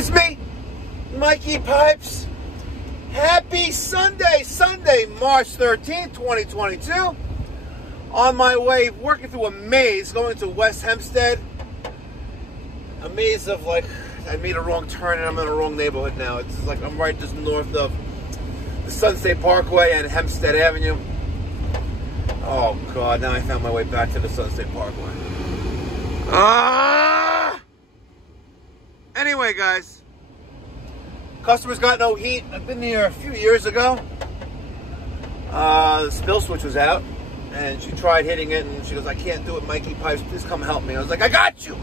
It's me, Mikey Pipes. Happy Sunday, March 13th, 2022. On my way, working through a maze, going to West Hempstead. A maze of like, I made a wrong turn and I'm in the wrong neighborhood now. It's like I'm right just north of the Sunset Parkway and Hempstead Avenue. Oh God, now I found my way back to the Sunset Parkway. Anyway, guys, customers got no heat. I've been here a few years ago. The spill switch was out, and she tried hitting it, and she goes, "I can't do it, Mikey Pipes. Please come help me." I was like, "I got you.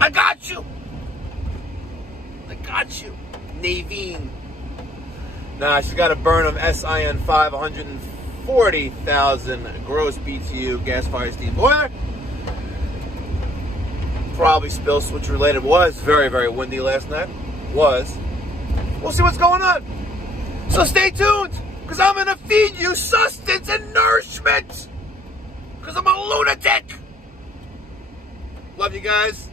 I got you. I got you, Navien." Nah, she got a Burnham SIN 5, 140,000 gross BTU gas-fired steam boiler. Probably spill switch related. Was very, very windy last night. We'll see what's going on. So stay tuned, because I'm going to feed you sustenance and nourishment, because I'm a lunatic. Love you guys.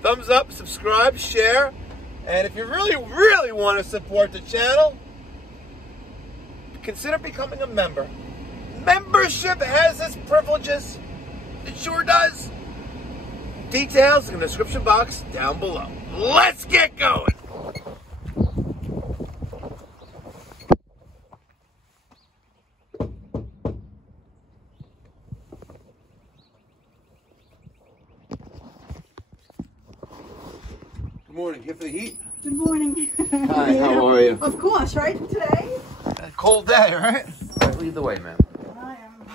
Thumbs up, subscribe, share. And if you really, really want to support the channel, consider becoming a member. Membership has its privileges. It sure does. Details in the description box down below. Let's get going. Good morning. Here for the heat? Good morning. Hi, how are you? Of course, right? Today? A cold day, right? All right, lead the way, man. I am.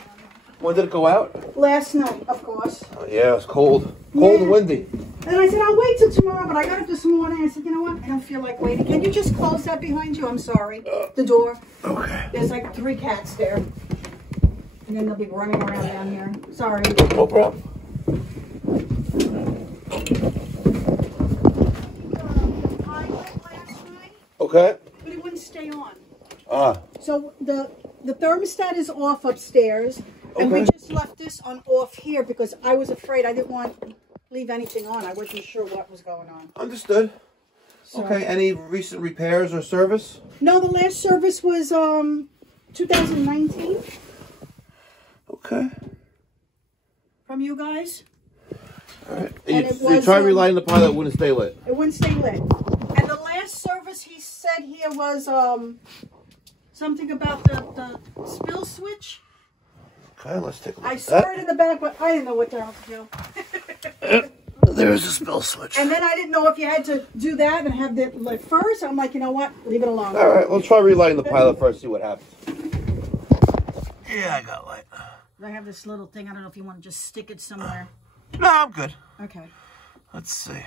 When did it go out? Last night, of course. Oh, yeah, it was cold. Cold and windy. And I said, I'll wait till tomorrow, but I got up this morning. I said, you know what? I don't feel like waiting. Can you just close that behind you? I'm sorry. The door. Okay. There's like 3 cats there. And then they'll be running around down here. Sorry. No problem. Okay. But it wouldn't stay on. So the thermostat is off upstairs, and we just left this on off here because I was afraid. I didn't want to leave anything on. I wasn't sure what was going on. Understood. So. Okay. Any recent repairs or service? No, the last service was 2019. Okay. From you guys. All right. You tried relighting the pilot, it wouldn't stay lit. It wouldn't stay lit. And the last service he said here was something about the spill switch. Okay, let's take a look. I saw it in the back, but I didn't know what the hell to do. There's a spill switch. And then I didn't know if you had to do that and have it lit first. I'm like, you know what? Leave it alone. All right, we'll try relighting the pilot first, see what happens. Yeah, I got light. I have this little thing. I don't know if you want to just stick it somewhere. No, I'm good. Okay. Let's see.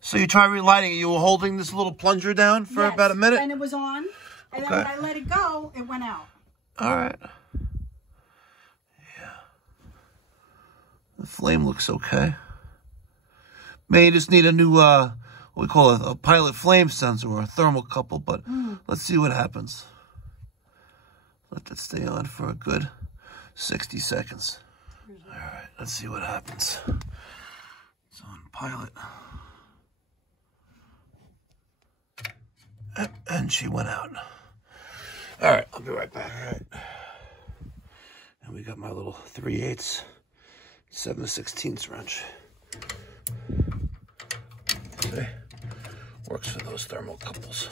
So you tried relighting it. You were holding this little plunger down for about a minute? And it was on. And then when I let it go, it went out. All right. Yeah. The flame looks okay. May just need a new, what we call a pilot flame sensor or a thermocouple, but let's see what happens. Let that stay on for a good 60 seconds. All right, let's see what happens. It's on pilot. And she went out. All right, I'll be right back. All right. And we got my little 3/8, 7/16 wrench. See? Works for those thermocouples.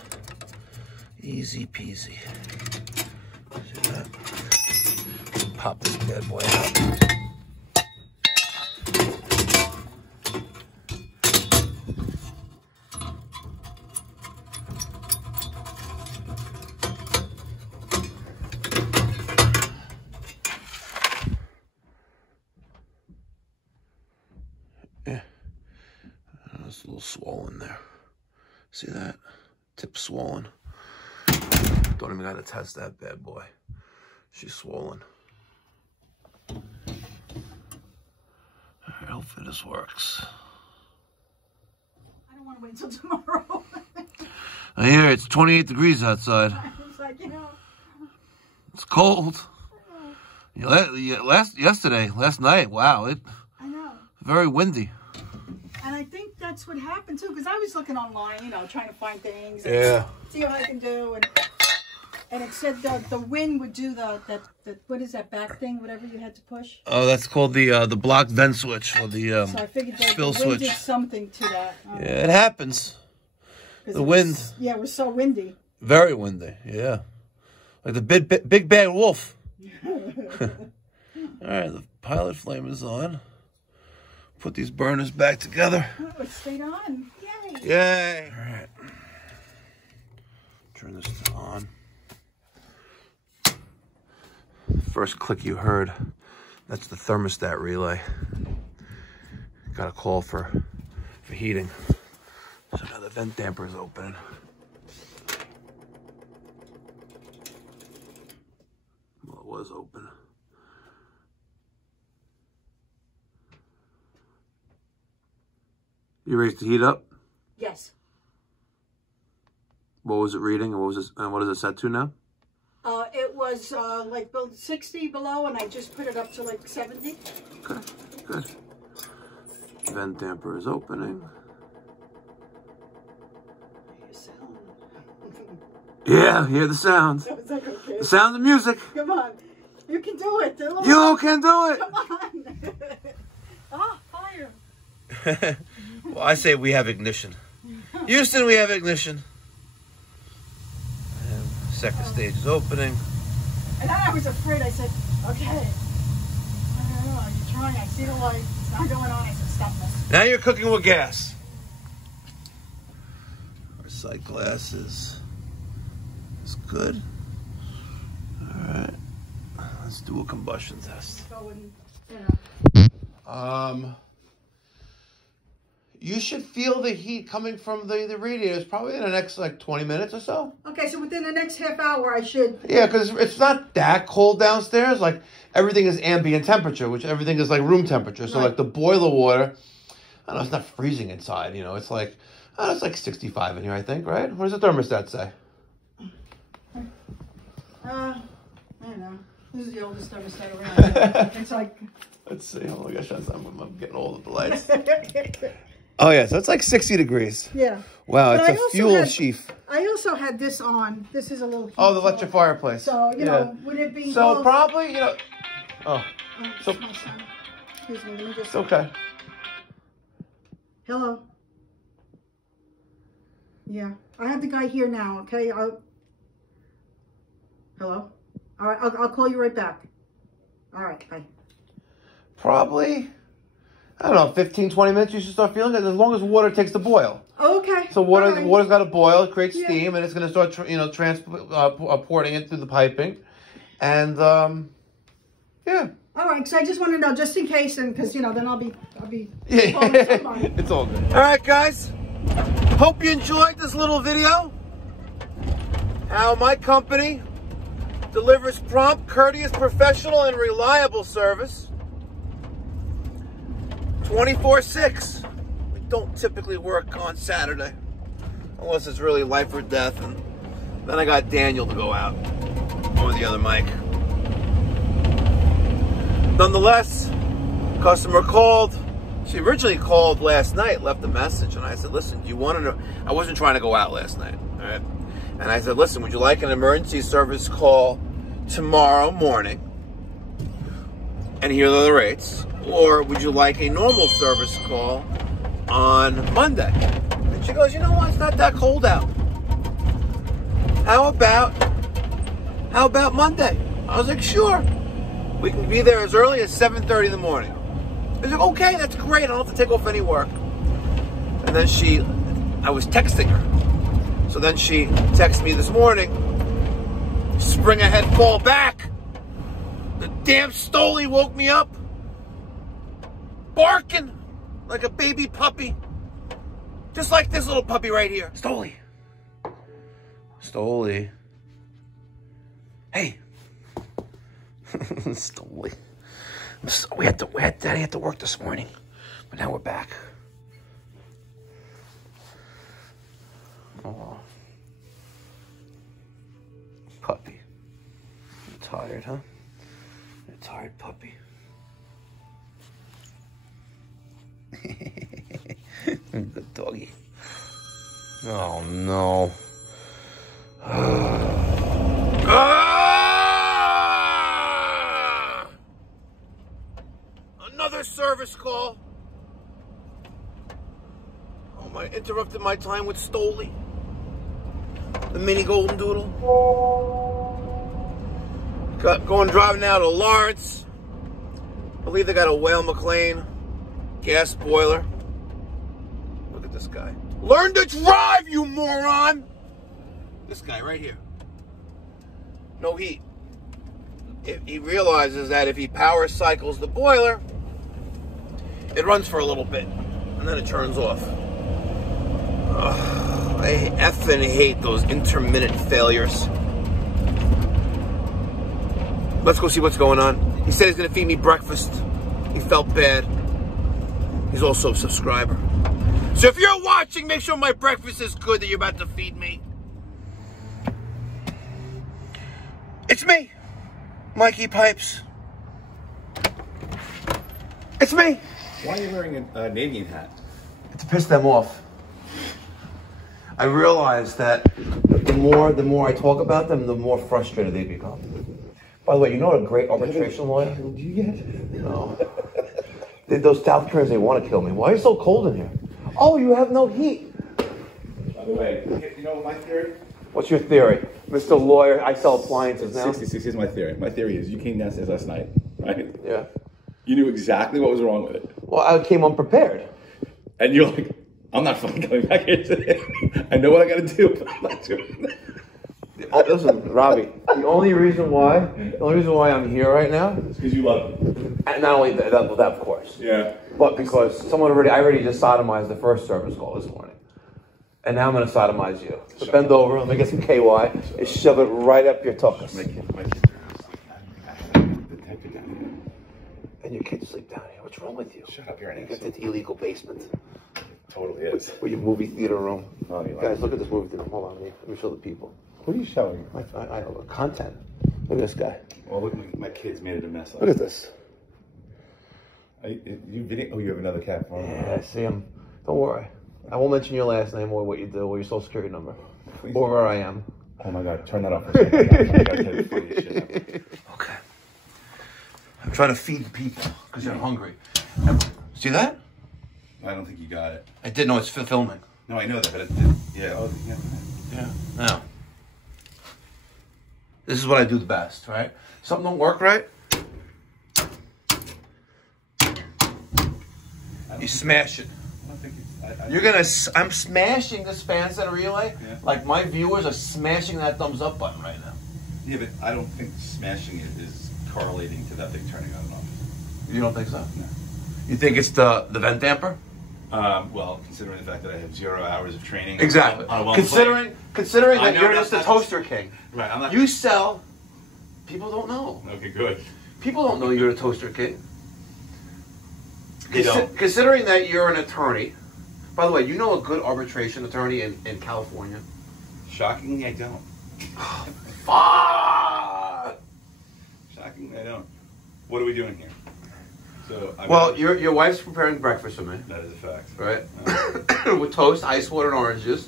Easy peasy. See that? Pop this bad boy out. It's a little swollen there. See that? Tip swollen. Don't even gotta test that bad boy. She's swollen. Alright, hopefully this works. I don't want to wait till tomorrow. I hear it's 28 degrees outside. It's like, you know. It's cold. Last night, wow, I know. very windy. And I think that's what happened too, because I was looking online, you know, trying to find things. Yeah. See what I can do, and it said the wind would do the what is that back thing, whatever you had to push. Oh, that's called the block vent switch or the So I figured that spill the wind switch. did something to that. Yeah, it happens. The wind. Yeah, it was so windy. Very windy. Yeah, like the big bad wolf. All right, the pilot flame is on. Put these burners back together. Oh, it stayed on. Yay! Yay! All right. Turn this on. First click you heard, that's the thermostat relay. Got a call for heating. So now the vent damper is open. Well, it was open. You raised the heat up? Yes. What was it reading, and what is it set to now? It was like 60 below, and I just put it up to like 70. Okay, good. Vent damper is opening. Yeah, hear the sounds. Is that okay? The sound of music. Come on. You can do it. You can do it. Come on. Ah, fire. Well, I say we have ignition. Houston, we have ignition. And second stage is opening. And then I was afraid. I said, okay. I don't know. You're trying. I see the light. It's not going on. I said, stop this. Now you're cooking with gas. Our sight glass is good. All right. Let's do a combustion test. Going, you know. You should feel the heat coming from the radiators probably in the next like 20 minutes or so. Okay, so within the next half hour, I should. Yeah, because it's not that cold downstairs. Like everything is ambient temperature, which everything is like room temperature. So like the boiler water, I don't know, it's not freezing inside. You know, it's like it's like 65 in here, I think, right? What does the thermostat say? I don't know. This is the oldest thermostat around. It's like. Let's see. Oh my gosh, I'm getting all of the lights. Oh yeah, so it's like 60 degrees. Yeah. Wow, But it's a fuel sheaf. I also had this on. This is a little. Oh, the electric fireplace. So you know, would it be? So both? probably, you know. Oh. So. My son. Excuse me. Let me just. It's okay. Hello. Yeah, I have the guy here now. Okay. Hello. All right. I'll call you right back. All right. Bye. Probably, I don't know, 15, 20 minutes you should start feeling it, as long as water takes the boil. Okay. So water's got to boil, it creates steam, and it's going to start, transporting it through the piping. And, yeah. All right, so I just want to know, just in case, and because, you know, then I'll be Yeah. calling somebody. It's all good. All right, guys. Hope you enjoyed this little video. How my company delivers prompt, courteous, professional, and reliable service. 24/6. We don't typically work on Saturday unless it's really life or death, and then I got Daniel to go out or the other Mike. Nonetheless, customer called. She originally called last night, left a message, and I said, listen, do you want to know? I wasn't trying to go out last night, all right? And I said, listen, would you like an emergency service call tomorrow morning and hear the rates? Or would you like a normal service call on Monday? And she goes, you know what? It's not that cold out. How about Monday? I was like, sure. We can be there as early as 7:30 in the morning. I was like, okay, that's great. I don't have to take off any work. And then I was texting her. So then she texted me this morning, spring ahead, fall back. The damn Stoli woke me up. Barking like a baby puppy. Just like this little puppy right here. Stoli. Stoli. Hey. Stoli. Daddy had to work this morning. But now we're back. Oh. Puppy. You're tired, huh? You're a tired puppy. Good doggy. Oh, no. Another service call. Oh, I interrupted my time with Stoli. The mini golden doodle. Going driving now to Lawrence. I believe they got a Weil McLain gas boiler. Look at this guy. Learn to drive, you moron! This guy right here. No heat. He realizes that if he power cycles the boiler, it runs for a little bit, and then it turns off. Ugh, I effing hate those intermittent failures. Let's go see what's going on. He said he's going to feed me breakfast. He felt bad. He's also a subscriber. So if you're watching, make sure my breakfast is good that you're about to feed me. It's me, Mikey Pipes. It's me. Why are you wearing a Navien hat? To piss them off. I realize that the more I talk about them, the more frustrated they become. By the way, you know what a great arbitration lawyer? Do you get? No. Those South Koreans, they want to kill me. Why are you so cold in here? Oh, you have no heat. By the way, you know my theory? What's your theory? Mr. Lawyer, I sell appliances now. 66 is my theory. My theory is you came downstairs last night, right? Yeah. You knew exactly what was wrong with it. Well, I came unprepared. And you're like, I'm not fucking coming back here today. I know what I got to do, but I'm not doing that. Oh, listen, Robbie, the only reason why I'm here right now It's because you love me. and not only that, of course, Yeah. but because I already just sodomized the first service call this morning. And now I'm going to sodomize you. So bend over, let me get some KY, and shove it right up your tuchus. My kids are asleep. The temperature down here. And your kids sleep down here. What's wrong with you? Shut up, you're an You got asshole. this illegal basement. Totally is. Or your movie theater room. Oh, you Guys, look at this movie theater. Hold on, let me show the people. What are you showing? I content. Look at this guy. Well, look, my kids made it a mess. Look at this. You video? Oh, you have another cat for me. Yeah, I see him. Don't worry. I won't mention your last name or what you do or your social security number. Please Or don't. where I am. Oh my God, turn that off for a second. I gotta tell you the funniest shit ever. Okay. I'm trying to feed people because you're hungry. See that? I don't think you got it. I did know it's filming. No, I know that, but yeah. Oh, yeah. Yeah. Now, this is what I do the best, right? Something don't work right, you smash it. I don't think it's, You're gonna. I'm smashing this fan center relay. Yeah. Like my viewers are smashing that thumbs up button right now. Yeah, but I don't think smashing it is correlating to that thing turning on and off. You don't think so? No. You think it's the vent damper? Well, considering the fact that I have 0 hours of training. Exactly. On a well Considering I that know you're that- just a that's- toaster king. Right, I'm not. You sell. People don't know. Okay, good. People don't know you're a toaster king. They don't. Considering that you're an attorney. By the way, you know a good arbitration attorney in California? Shockingly, I don't. Fuck! Shockingly, I don't. What are we doing here? So, Well, your wife's preparing breakfast for me, that is a fact. right? With toast, ice water, and orange juice.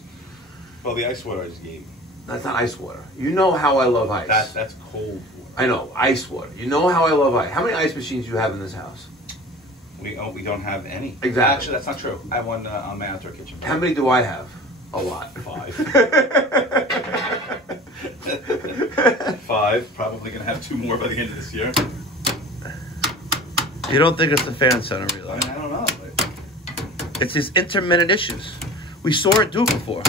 Well, the ice water I just gave. That's not ice water. You know how I love ice. That's cold. I know, ice water. You know how I love ice. How many ice machines do you have in this house? We don't have any. Exactly. Actually, that's not true. I have one on my outdoor kitchen. How many do I have? A lot. 5. 5. Probably gonna have 2 more by the end of this year. You don't think it's the fan center, I really? mean, I don't know. It's these intermittent issues. We saw it do it before.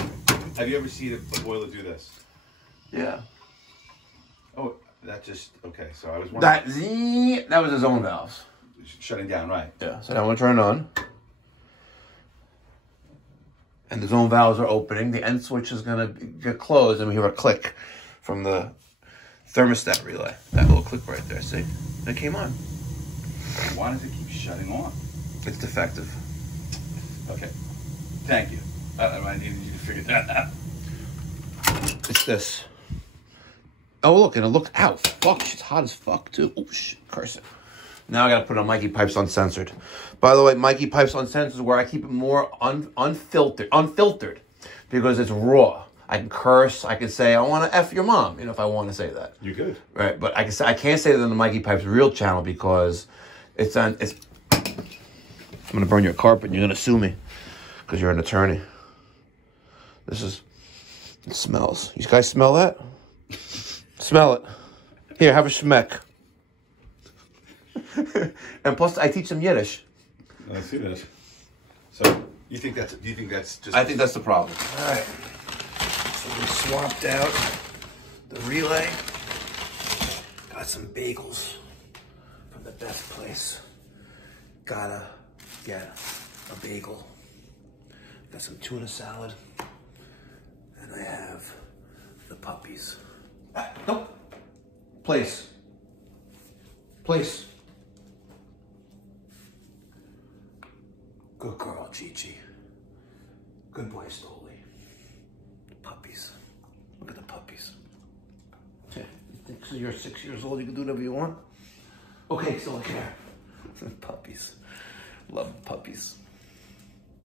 Have you ever seen a boiler do this? Yeah. Oh, that just okay. So I was wondering. That was his own valves. Shutting down, right? Yeah. So now I'm gonna turn it on. And the zone valves are opening. The end switch is gonna get closed, and we hear a click from the thermostat relay. That little click right there. See? It came on. Why does it keep shutting on? It's defective. Okay. Thank you. I needed you to figure that out. It's this. Oh, look, and it looked out. Fuck, she's hot as fuck, too. Oh, shit, curse it. Now I gotta put it on Mikey Pipes Uncensored. By the way, Mikey Pipes Uncensored is where I keep it more unfiltered, because it's raw. I can curse. I can say I want to F your mom, if I want to say that. You could. Right, but I can't say that on the Mikey Pipes real channel because it's. I'm gonna burn your carpet and you're gonna sue me because you're an attorney. It smells. You guys smell that? Smell it. Here, have a schmeck. And plus, I teach them Yiddish. I see that. So, you think that's just... I think that's the problem. All right. So we swapped out the relay. Got some bagels from the best place. Gotta get a bagel. Got some tuna salad. And I have the puppies. Nope. Place. Good girl, Gigi. Good boy, Stoli. The puppies. Look at the puppies. Yeah, you think so you're 6 years old, you can do whatever you want? Okay, still care. Puppies. Love puppies.